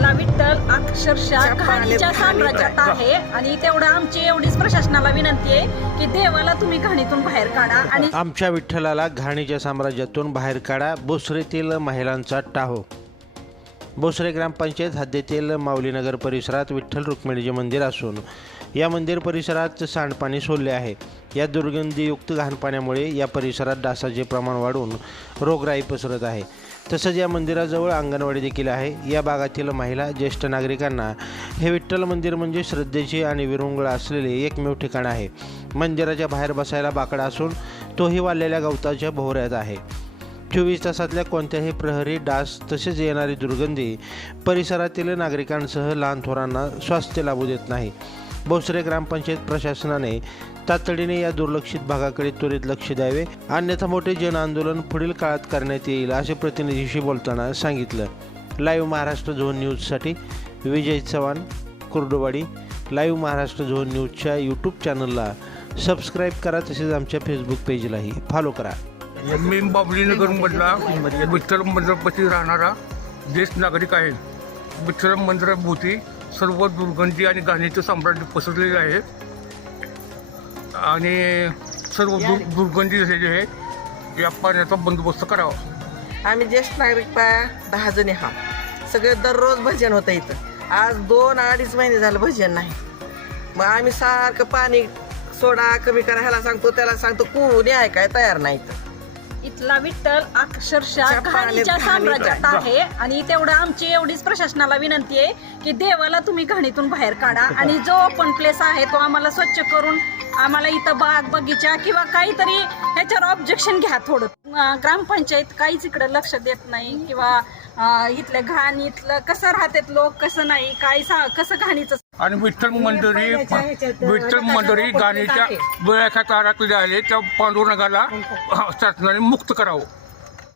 इथला विठ्ठल अक्षरशः घाणीच्या साम्राज्यात आहे. आणि तेवढं आमची एवढीच प्रशासनाला विनंती आहे की देवाला तुम्ही घाणीतून बाहेर काढा आणि आमच्या विठ्ठलाला घाणीच्या साम्राज्यातून बाहेर काढा. बोसरेतील महिलांचा टाहो. बोसरे ग्रामपंचायत हद्दीतील माऊलीनगर परिसरात विठ्ठल रुक्मिणीचे मंदिर असून या मंदिर परिसरात सांडपाणी सोडले आहे. या दुर्गंधीयुक्त घाणपाण्यामुळे या परिसरात डासाचे प्रमाण वाढून रोगराई पसरत आहे. तसंच या मंदिराजवळ अंगणवाडी देखील आहे. या भागातील महिला ज्येष्ठ नागरिकांना हे विठ्ठल मंदिर म्हणजे श्रद्धेचे आणि विरंगुळ असलेले एकमेव ठिकाण आहे. मंदिराच्या बाहेर बसायला बाकडा असून तोही वाढलेल्या गवताच्या भोवऱ्यात आहे. चोवीस तासातल्या कोणत्याही प्रहरी डास तसेच येणारी दुर्गंधी परिसरातील नागरिकांसह लहान थोरांना स्वास्थ्य लाभू देत नाही. बोसरे ग्रामपंचायत प्रशासनाने तातडीने या दुर्लक्षित भागाकडे त्वरित लक्ष द्यावे. अन्यथा मोठे जन आंदोलन पुढील काळात करण्यात येईल असे प्रतिनिधीशी बोलताना सांगितलं. लाईव्ह महाराष्ट्र झोन न्यूजसाठी विजय चव्हाण कुर्डुवाडी. लाईव्ह महाराष्ट्र झोन न्यूजच्या यूट्यूब चॅनलला सबस्क्राईब करा तसेच आमच्या फेसबुक पेजलाही फॉलो करा. मी बाबली नगरमधला विठ्ठल मंदिरापाशी राहणारा ज्येष्ठ नागरिक आहे. विठ्ठल मंदिराभोवती सर्व दुर्गंधी आणि घाणीचे साम्राज्य पसरलेले आहे. आणि सर्व दुर दुर्गंधी झालेली आहे. या पाण्याचा बंदोबस्त करावा. आम्ही ज्येष्ठ नागरिक पाया दहा जणी आहोत. सगळे दररोज भजन होतं इथं. आज दोन अडीच महिने झालं भजन नाही. मग आम्ही सारखं पाणी सोडा कमी करा ह्याला सांगतो त्याला सांगतो कोणी ऐकाय तयार नाही इथं. इथला विठ्ठल अक्षरशः घाणीच्या साम्राज्यात आहे. आणि तेवढं आमची एवढीच प्रशासनाला विनंती आहे की देवाला तुम्ही घाणीतून बाहेर काढा. आणि जो ओपन प्लेस आहे तो आम्हाला स्वच्छ करून आम्हाला इथं बाग बगीचा किंवा काहीतरी ह्याच्यावर ऑब्जेक्शन घ्या थोडं. ग्रामपंचायत काहीच इकडे लक्ष देत नाही किंवा अं, इथलं घाण इथलं कसं राहतात लोक कसं नाही काय सा कसं घाणीचं आणि विठ्ठल मंदिरी विठ्ठल मंदिरी गाणीच्या वेळाच्या काळातले आहे त्या पांडुरंगाला शासनाने मुक्त करावं.